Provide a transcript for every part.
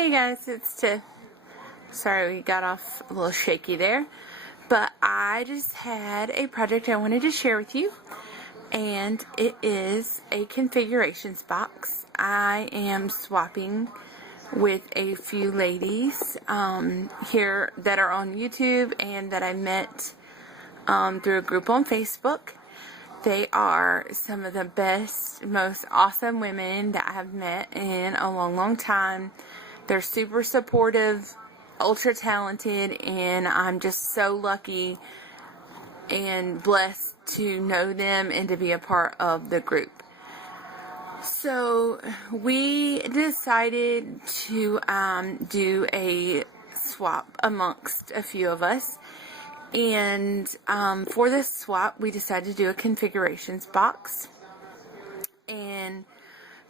Hey guys, it's Tiff. Sorry we got off a little shaky there, but I just had a project I wanted to share with you, and it is a configurations box. I am swapping with a few ladies here that are on YouTube and that I met through a group on Facebook. They are some of the best, most awesome women that I have met in a long time. They're super supportive, ultra talented, and I'm just so lucky and blessed to know them and to be a part of the group. So we decided to do a swap amongst a few of us. And for this swap, we decided to do a configurations box. And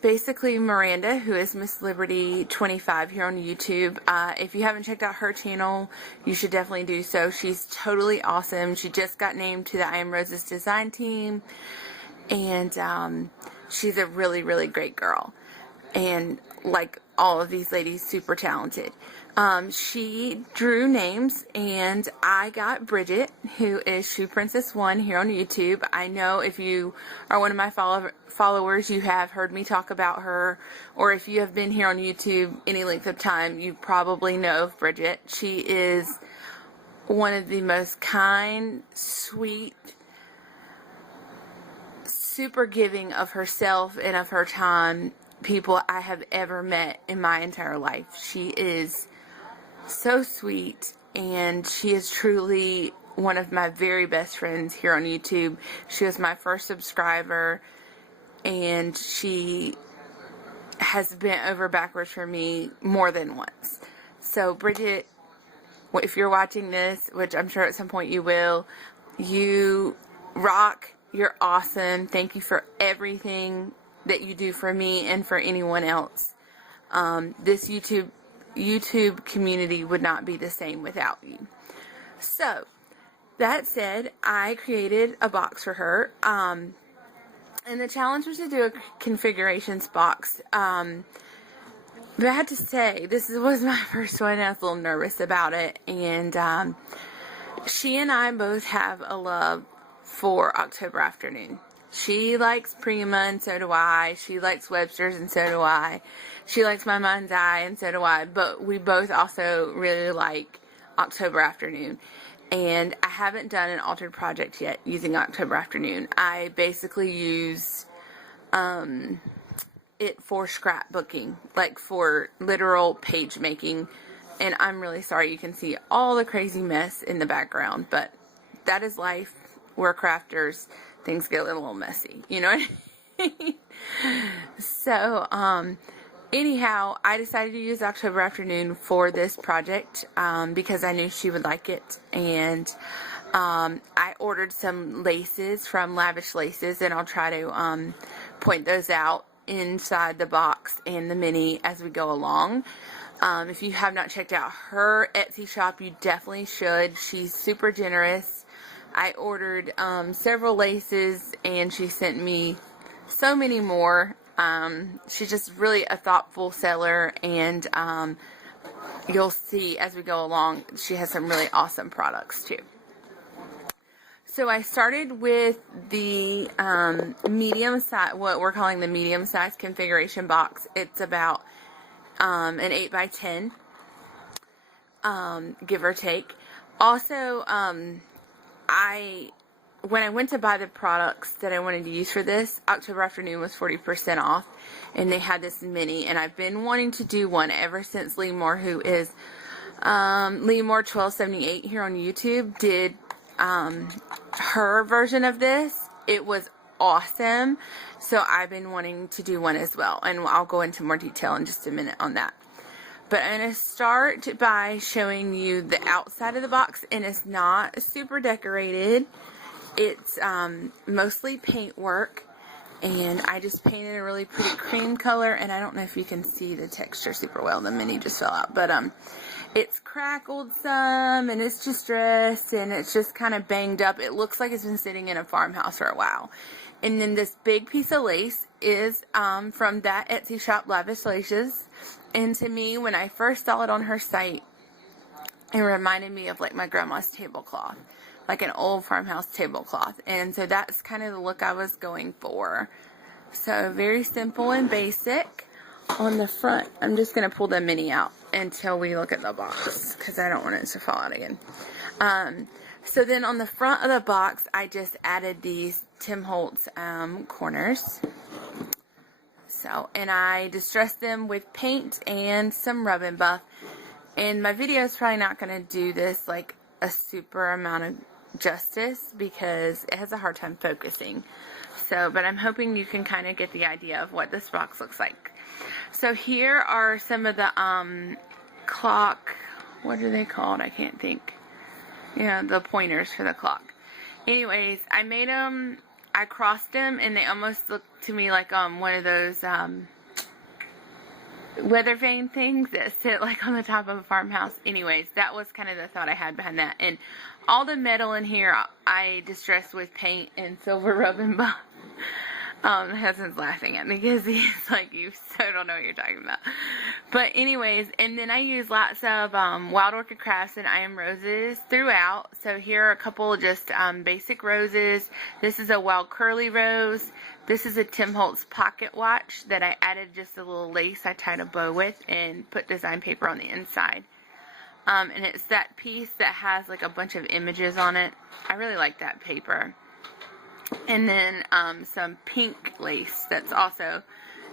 basically, Miranda, who is Miss Liberty 25 here on YouTube, if you haven't checked out her channel, you should definitely do so. She's totally awesome. She just got named to the I Am Roses design team. And she's a really great girl. And like all of these ladies, super talented. She drew names, and I got Brigitte, who is Shoe Princess 1 here on YouTube. I know if you are one of my followers, you have heard me talk about her, or if you have been here on YouTube any length of time, you probably know of Brigitte. She is one of the most kind, sweet, super giving of herself and of her time people I have ever met in my entire life. She is so sweet, and she is truly one of my very best friends here on YouTube. She was my first subscriber, and she has bent over backwards for me more than once. So Brigitte, if you're watching this, which I'm sure at some point you will, you rock. You're awesome. Thank you for everything that you do for me and for anyone else. This YouTube community would not be the same without you. So, that said, I created a box for her. And the challenge was to do a configurations box. But I had to say, this was my first one. I was a little nervous about it. And she and I both have a love for October Afternoon. She likes Prima, and so do I. She likes Webster's, and so do I. She likes My Mind's Eye, and so do I. But we both also really like October Afternoon. And I haven't done an altered project yet using October Afternoon. I basically use it for scrapbooking, like for literal page making. And I'm really sorry you can see all the crazy mess in the background, but that is life. We're crafters. Things get a little messy, you know what I mean? So, anyhow, I decided to use October Afternoon for this project because I knew she would like it. And I ordered some laces from Lavish Laces, and I'll try to point those out inside the box and the mini as we go along. If you have not checked out her Etsy shop, you definitely should. She's super generous. I ordered several laces, and she sent me so many more. She's just really a thoughtful seller, and you'll see as we go along, she has some really awesome products too. So I started with the medium size, what we're calling the medium size configuration box. It's about an 8x10, give or take. Also, when I went to buy the products that I wanted to use for this, October Afternoon was 40% off, and they had this mini, and I've been wanting to do one ever since Lee Moore, who is Lee Moore 1278 here on YouTube, did her version of this. It was awesome, so I've been wanting to do one as well, and I'll go into more detail in just a minute on that. But I'm going to start by showing you the outside of the box, and it's not super decorated. It's mostly paint work, and I just painted a really pretty cream color, and I don't know if you can see the texture super well. The mini just fell out, but it's crackled some, and it's distressed, and it's just kind of banged up. It looks like it's been sitting in a farmhouse for a while. And then this big piece of lace is from that Etsy shop, Lavish Laces. And to me, when I first saw it on her site, it reminded me of like my grandma's tablecloth, like an old farmhouse tablecloth. And so that's kind of the look I was going for. So very simple and basic. On the front, I'm just going to pull the mini out until we look at the box, because I don't want it to fall out again. So then on the front of the box, I just added these Tim Holtz corners. So, and I distressed them with paint and some rub and buff. And my video is probably not going to do this like a super amount of justice because it has a hard time focusing. So, but I'm hoping you can kind of get the idea of what this box looks like. So here are some of the clock, what are they called? I can't think. You know, the pointers for the clock. Anyways, I made them, I crossed them, and they almost look to me like one of those weather vane things that sit like on the top of a farmhouse. Anyways, that was kind of the thought I had behind that. And all the metal in here I distressed with paint and silver rub and buff. My husband's laughing at me because he's like, you so don't know what you're talking about. But anyways, and then I use lots of Wild Orchid Crafts and I Am Roses throughout. So here are a couple of just basic roses. This is a Wild Curly Rose. This is a Tim Holtz pocket watch that I added just a little lace I tied a bow with and put design paper on the inside. And it's that piece that has like a bunch of images on it. I really like that paper. And then some pink lace that's also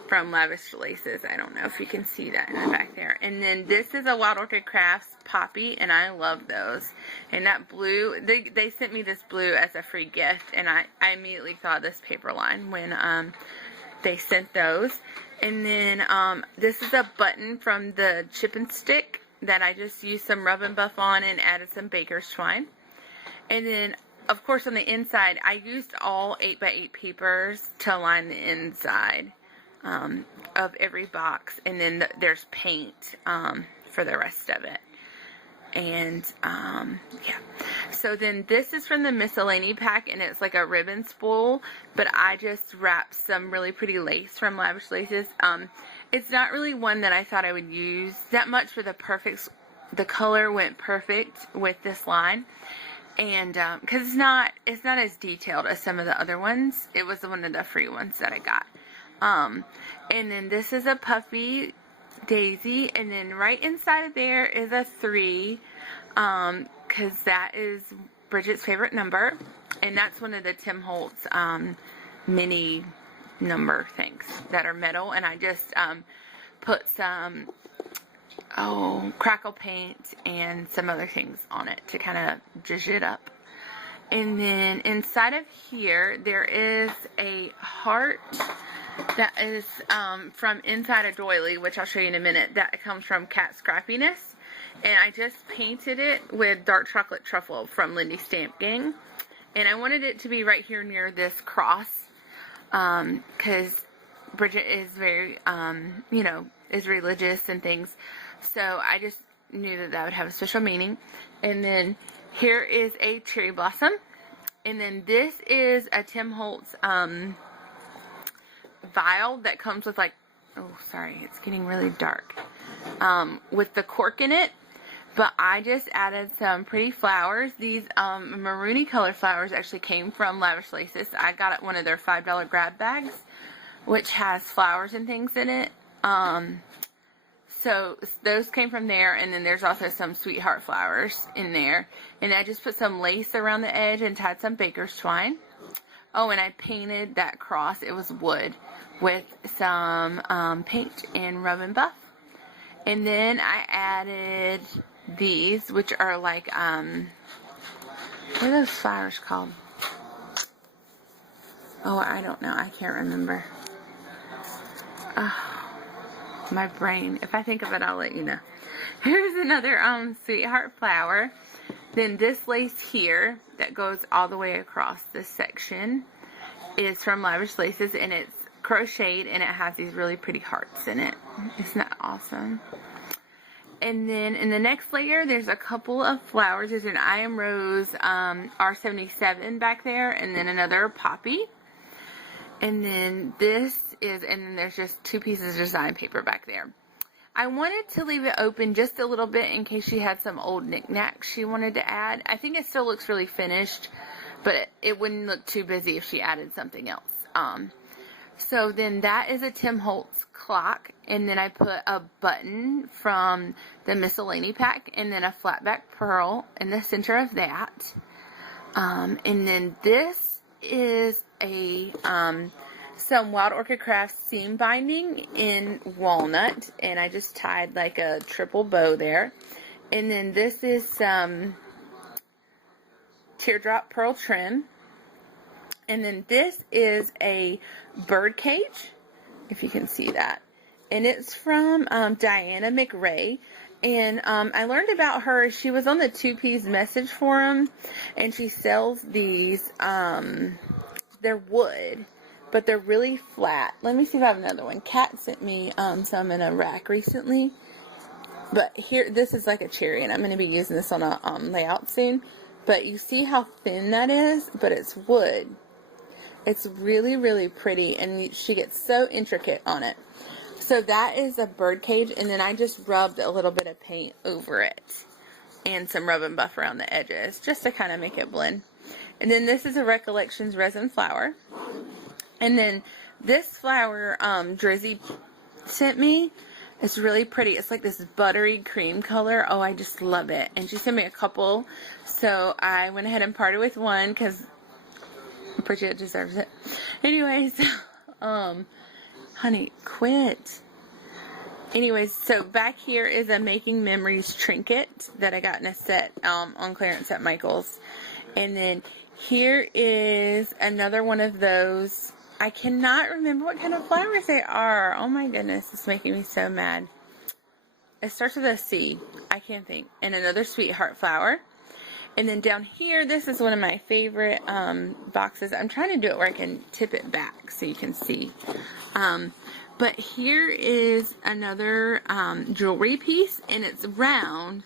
from Lavish Laces. I don't know if you can see that in the back there. And then this is a Wild Orchid Crafts poppy, and I love those. And that blue, they sent me this blue as a free gift, and I immediately thought of this paper line when they sent those. And then this is a button from the Chip and Stick that I just used some rub and buff on and added some baker's twine. And then of course, on the inside, I used all 8x8 papers to line the inside of every box. And then there's paint for the rest of it. And, yeah. So then this is from the Miscellany pack, and it's like a ribbon spool. But I just wrapped some really pretty lace from Lavish Laces. It's not really one that I thought I would use that much for the color went perfect with this line. And because it's not as detailed as some of the other ones. It was one of the free ones that I got. And then this is a puffy daisy, and then right inside of there is a 3, because that is Bridget's favorite number, and that's one of the Tim Holtz mini number things that are metal. And I just put some crackle paint and some other things on it to kind of zhuzh it up. And then inside of here there is a heart that is from Inside a Doily, which I'll show you in a minute. That comes from Cat Scrappiness, and I just painted it with dark chocolate truffle from Lindy Stamp Gang. And I wanted it to be right here near this cross, because Bridget is very is religious and things. So I just knew that would have a special meaning. And then here is a cherry blossom. And then this is a Tim Holtz vial that comes with like, oh sorry, it's getting really dark, with the cork in it. But I just added some pretty flowers. These maroony color flowers actually came from Lavish Laces. I got it one of their $5 grab bags, which has flowers and things in it. So those came from there, and then there's also some sweetheart flowers in there. And I just put some lace around the edge and tied some baker's twine. Oh, and I painted that cross, it was wood, with some paint and rub and buff. And then I added these, which are like, what are those flowers called? Oh, I don't know, I can't remember. My brain. If I think of it, I'll let you know. Here's another sweetheart flower. Then this lace here that goes all the way across this section is from Lavish Laces, and it's crocheted, and it has these really pretty hearts in it. Isn't that awesome? And then in the next layer, there's a couple of flowers. There's an I Am Rose R77 back there, and then another poppy. And then this is, and then there's just 2 pieces of design paper back there. I wanted to leave it open just a little bit in case she had some old knickknacks she wanted to add. I think it still looks really finished, but it wouldn't look too busy if she added something else. So then that is a Tim Holtz clock, and then I put a button from the miscellany pack, and then a flatback pearl in the center of that. And then this is a some Wild Orchid Crafts seam binding in walnut, and I just tied like a triple bow there. And then this is some teardrop pearl trim. And then this is a bird cage, if you can see that. And it's from Diana McRae. And I learned about her. She was on the 2Ps message forum, and she sells these. They're wood, but they're really flat. Let me see if I have another one. Kat sent me some in a rack recently. But here, this is like a cherry, and I'm going to be using this on a layout soon. But you see how thin that is? But it's wood. It's really, really pretty, and she gets so intricate on it. So that is a bird cage, and then I just rubbed a little bit of paint over it and some rub and buff around the edges just to kind of make it blend. And then this is a Recollections resin flower. And then this flower Drizzy sent me. It's really pretty. It's like this buttery cream color. Oh, I just love it. And she sent me a couple, so I went ahead and parted with one because Brigitte deserves it. Anyways, honey, quit. Anyways, so back here is a Making Memories trinket that I got in a set on clearance at Michael's. And then here is another one of those. I cannot remember what kind of flowers they are. Oh my goodness, it's making me so mad. It starts with a C. I can't think. And another sweetheart flower. And then down here, this is one of my favorite boxes. I'm trying to do it where I can tip it back so you can see. But here is another jewelry piece, and it's round,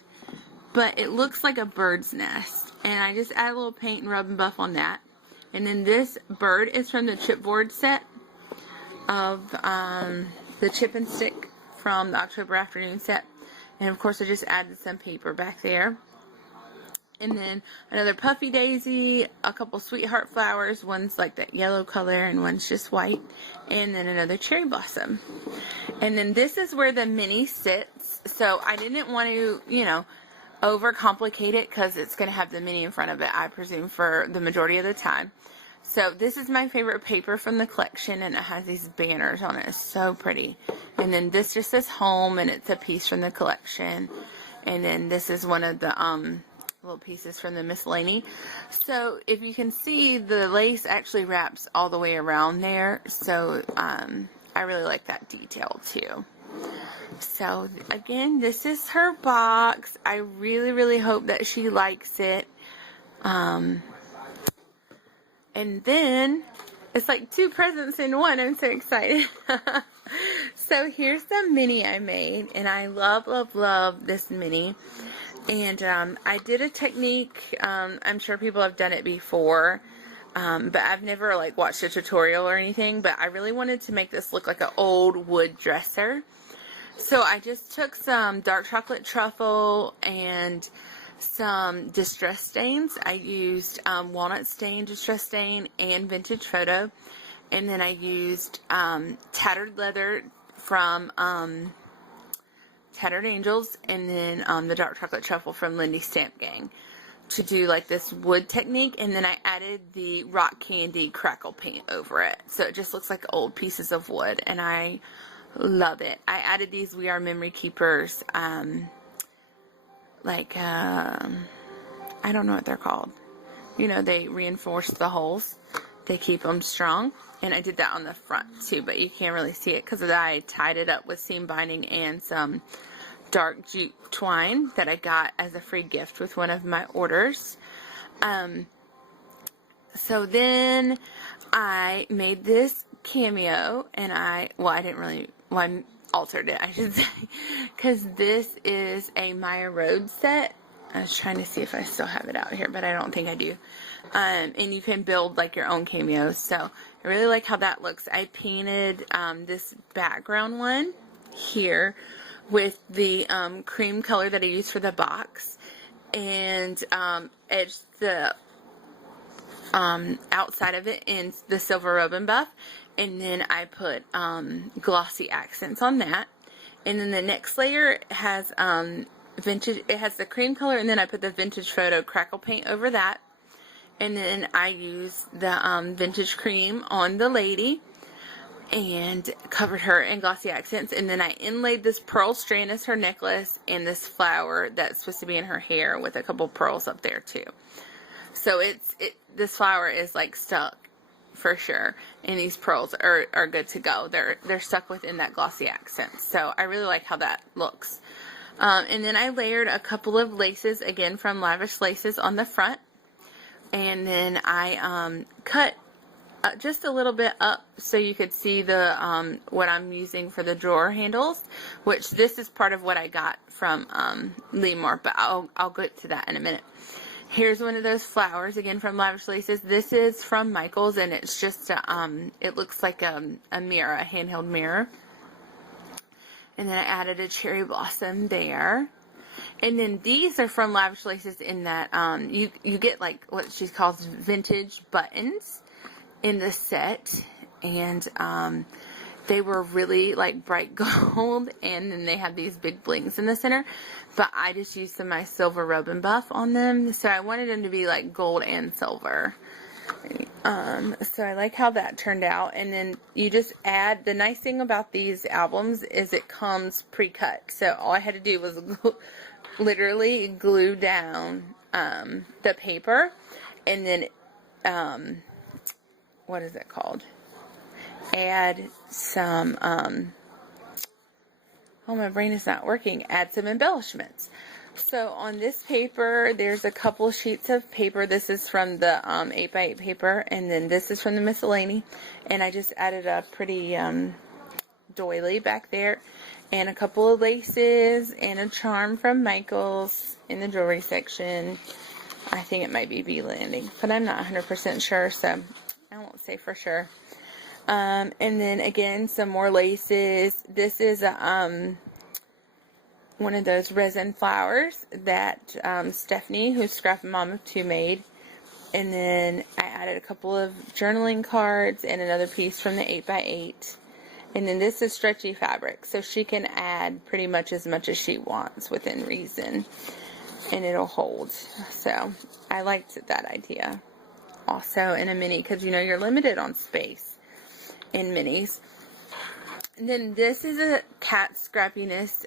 but it looks like a bird's nest. And I just add a little paint and rub and buff on that. And then this bird is from the chipboard set of the chip and stick from the October Afternoon set. And of course, I just added some paper back there. And then another puffy daisy, a couple sweetheart flowers. One's like that yellow color and one's just white. And then another cherry blossom. And then this is where the mini sits. So I didn't want to, you know, overcomplicate it because it's going to have the mini in front of it, I presume, for the majority of the time. So this is my favorite paper from the collection, and it has these banners on it. It's so pretty. And then this just says home, and it's a piece from the collection. And then this is one of the little pieces from the miscellany. So if you can see, the lace actually wraps all the way around there. So I really like that detail too. So again, this is her box. I really, really hope that she likes it. And then it's like 2 presents in one. I'm so excited. So here's the mini I made, and I love, love, love this mini. And I did a technique. I'm sure people have done it before, but I've never like watched a tutorial or anything. But I really wanted to make this look like an old wood dresser. So I just took some dark chocolate truffle and some distress stains. I used walnut stain, distress stain, and vintage photo. And then I used tattered leather from Tattered Angels, and then the dark chocolate truffle from Lindy Stamp Gang to do like this wood technique. And then I added the rock candy crackle paint over it, so it just looks like old pieces of wood, and I love it. I added these We Are Memory Keepers, I don't know what they're called. You know, they reinforce the holes. They keep them strong. And I did that on the front too, but you can't really see it because I tied it up with seam binding and some dark jute twine that I got as a free gift with one of my orders. So then I made this cameo, and I altered it, I should say, because this is a Maya Rhodes set. I was trying to see if I still have it out here, but I don't think I do. And you can build like your own cameos. So I really like how that looks. I painted this background one here with the cream color that I used for the box, and edged the outside of it in the silver ribbon buff, and then I put glossy accents on that. And then the next layer has vintage. It has the cream color, and then I put the vintage photo crackle paint over that. And then I use the vintage cream on the lady and covered her in glossy accents. And then I inlaid this pearl strand as her necklace and this flower that's supposed to be in her hair with a couple pearls up there too. So this flower is like stuck for sure, and these pearls are good to go. They're stuck within that glossy accent. So I really like how that looks. And then I layered a couple of laces, again from Lavish Laces, on the front. And then I cut just a little bit up so you could see the what I'm using for the drawer handles, which this is part of what I got from Lemore, but I'll get to that in a minute. Here's one of those flowers, again from Lavish Laces. This is from Michael's, and it's just it looks like a mirror, a handheld mirror. And then I added a cherry blossom there. And then these are from Lavish Laces in that you get like what she calls vintage buttons in the set, and they were really like bright gold, and then they have these big blings in the center, but I just used some of my silver ribbon buff on them, so I wanted them to be like gold and silver. So I like how that turned out. And then you just add, the nice thing about these albums is it comes pre-cut, so all I had to do was literally glue down the paper, and then what is it called, add some oh, my brain is not working, add some embellishments. So on this paper, there's a couple sheets of paper. This is from the 8x8 paper, and then this is from the miscellany, and I just added a pretty doily back there, and a couple of laces, and a charm from Michael's in the jewelry section. I think it might be Bee Landing, but I'm not 100% sure, so I won't say for sure. And then again, some more laces. This is one of those resin flowers that Stephanie, who's Scrap Mom of Two, made. And then I added a couple of journaling cards and another piece from the 8x8. And then this is stretchy fabric, so she can add pretty much as she wants within reason, and it'll hold. So I liked that idea. Also in a mini, because you know you're limited on space in minis. And then this is a cat scrappiness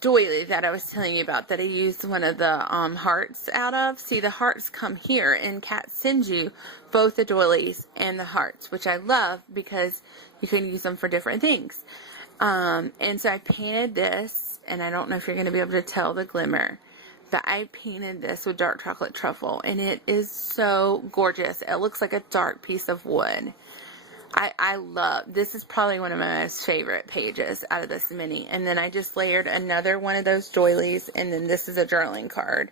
doily that I was telling you about, that I used one of the hearts out of. See, the hearts come here, and Kat sends you both the doilies and the hearts, which I love because you can use them for different things. And so I painted this, and I don't know if you're going to be able to tell the glimmer, but I painted this with dark chocolate truffle, and it is so gorgeous. It looks like a dark piece of wood. I love, this is probably one of my most favorite pages out of this mini. And then I just layered another one of those doilies, and then this is a journaling card.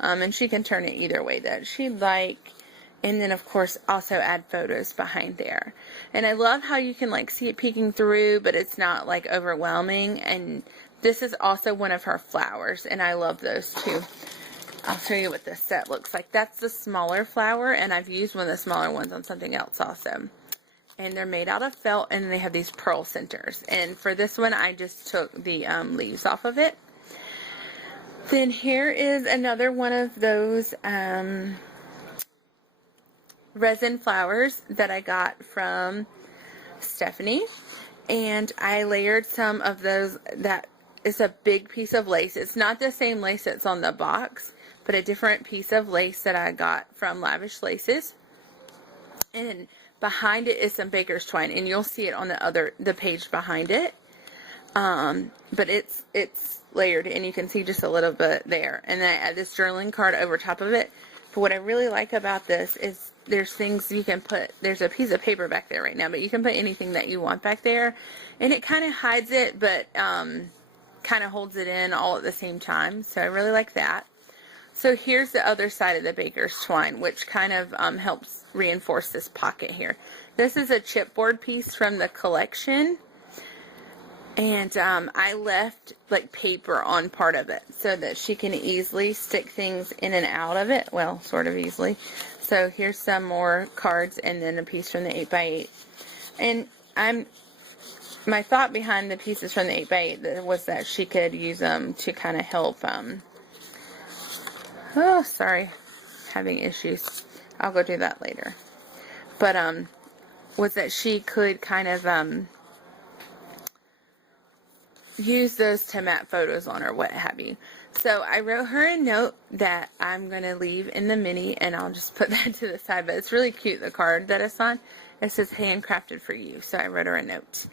And she can turn it either way that she'd like. And then of course also add photos behind there. And I love how you can like see it peeking through, but it's not like overwhelming. And this is also one of her flowers, and I love those too. I'll show you what this set looks like. That's the smaller flower, and I've used one of the smaller ones on something else also. And they're made out of felt, and they have these pearl centers. And for this one, I just took the leaves off of it. Then here is another one of those resin flowers that I got from Stephanie. And I layered some of those. That is a big piece of lace. It's not the same lace that's on the box, but a different piece of lace that I got from Lavish Laces. And behind it is some baker's twine, and you'll see it on the page behind it. But it's layered, and you can see just a little bit there. And then I add this journaling card over top of it. But what I really like about this is there's things you can put. There's a piece of paper back there right now, but you can put anything that you want back there, and it kind of hides it, but kind of holds it in all at the same time. So I really like that. So here's the other side of the baker's twine, which kind of helps reinforce this pocket here. This is a chipboard piece from the collection, And I left like paper on part of it so that she can easily stick things in and out of it. Well, sort of easily. So here's some more cards and then a piece from the 8x8. And my thought behind the pieces from the 8x8 was that she could use them to kind of help, oh, sorry, having issues. I'll go do that later. But, was that she could kind of, use those to map photos on or what have you. So I wrote her a note that I'm going to leave in the mini, and I'll just put that to the side, but it's really cute, the card that it's on. It says handcrafted for you, so I wrote her a note.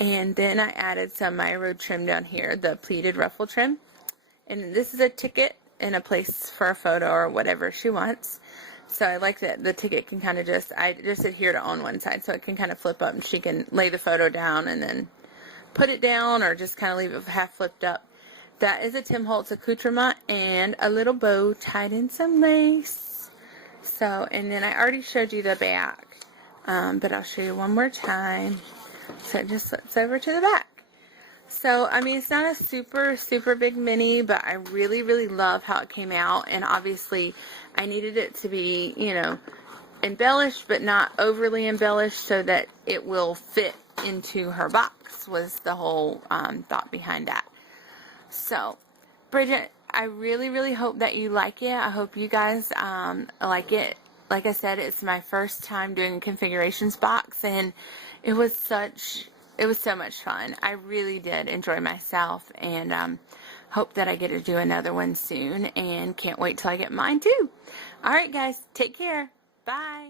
And then I added some My Road trim down here, the pleated ruffle trim. And this is a ticket and a place for a photo or whatever she wants. So I like that the ticket can kind of I just adhere to on one side, so it can kind of flip up and she can lay the photo down and then put it down or just kind of leave it half flipped up. That is a Tim Holtz accoutrement and a little bow tied in some lace. So, and then I already showed you the back, but I'll show you one more time. So it just slips over to the back. So, I mean, it's not a super, super big mini, but I really, really love how it came out. And obviously, I needed it to be, you know, embellished, but not overly embellished so that it will fit into her box, was the whole thought behind that. So, Bridget, I really, really hope that you like it. I hope you guys like it. Like I said, it's my first time doing a configurations box, and it was so much fun. I really did enjoy myself, and hope that I get to do another one soon, and can't wait till I get mine too. All right, guys, take care. Bye.